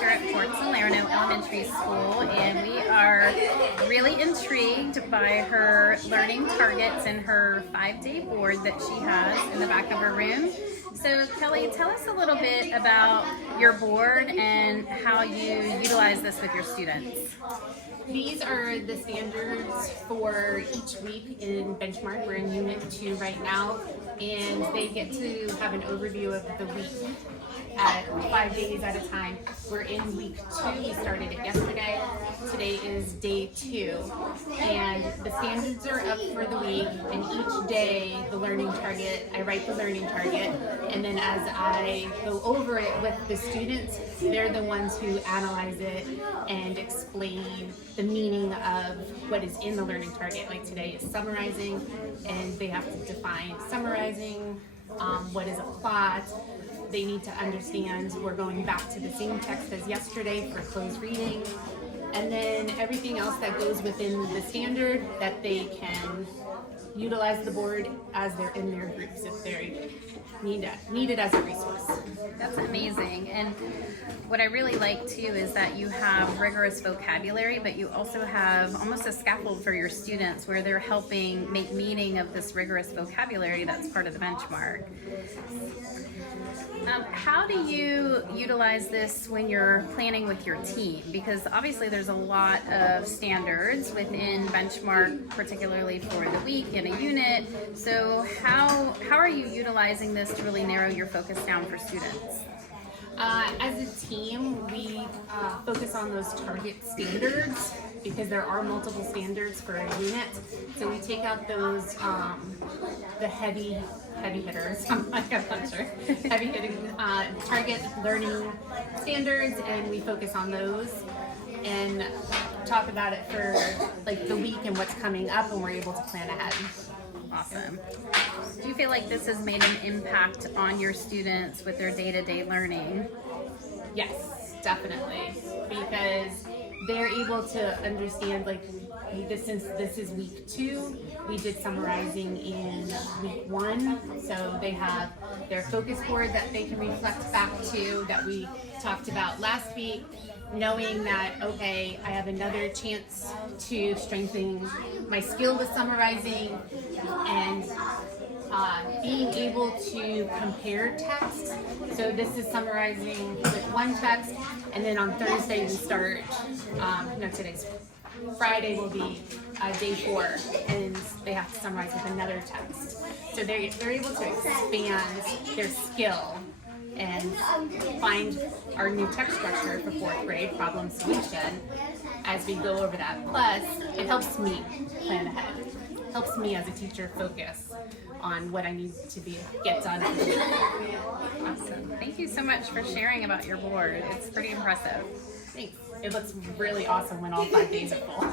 teacher at Fort Salerno Elementary School, and we are really intrigued by her learning targets and her 5-day board that she has in the back of her room. So Kelly, tell us a little bit about your board and how you utilize this with your students. These are the standards for each week in Benchmark. We're in Unit 2 right now, and they get to have an overview of the week at 5 days at a time. We're in week 2. We started it yesterday. Today is day 2, and the standards are up for the week, and each day the learning target, I write the learning target, and then as I go over it with the students, they're the ones who analyze it and explain the meaning of what is in the learning target. Like today is summarizing, and they have to define summarizing, what is a plot. They need to understand we're going back to the same text as yesterday for closed reading, and then everything else that goes within the standard that they can utilize the board as they're in their groups if they need it as a resource. That's amazing. And what I really like too is that you have rigorous vocabulary, but you also have almost a scaffold for your students where they're helping make meaning of this rigorous vocabulary that's part of the benchmark. How do you utilize this when you're planning with your team? Because obviously there's a lot of standards within Benchmark, particularly for the week in a unit. So how are you utilizing this to really narrow your focus down for students? As a team, we focus on those target standards because there are multiple standards for a unit. So we take out those, the heavy hitters, I'm not sure, heavy hitting target learning standards, and we focus on those and talk about it for like the week and what's coming up, and we're able to plan ahead. Awesome. Do you feel like this has made an impact on your students with their day-to-day learning? Yes, definitely, because they're able to understand, like, since this is week 2, we did summarizing in week 1, so they have their focus board that they can reflect back to that we talked about last week, knowing that, okay, I have another chance to strengthen my skill with summarizing, and being able to compare text. So this is summarizing with one text, and then on Thursday we start, today's Friday will be day 4, and they have to summarize with another text. So they're able to expand their skill and find our new text structure for 4th grade, problem solution, as we go over that. Plus, it helps me plan ahead. Helps me as a teacher focus on what I need to get done. Awesome. Thank you so much for sharing about your board. It's pretty impressive. Thanks. It looks really awesome when all 5 days are full.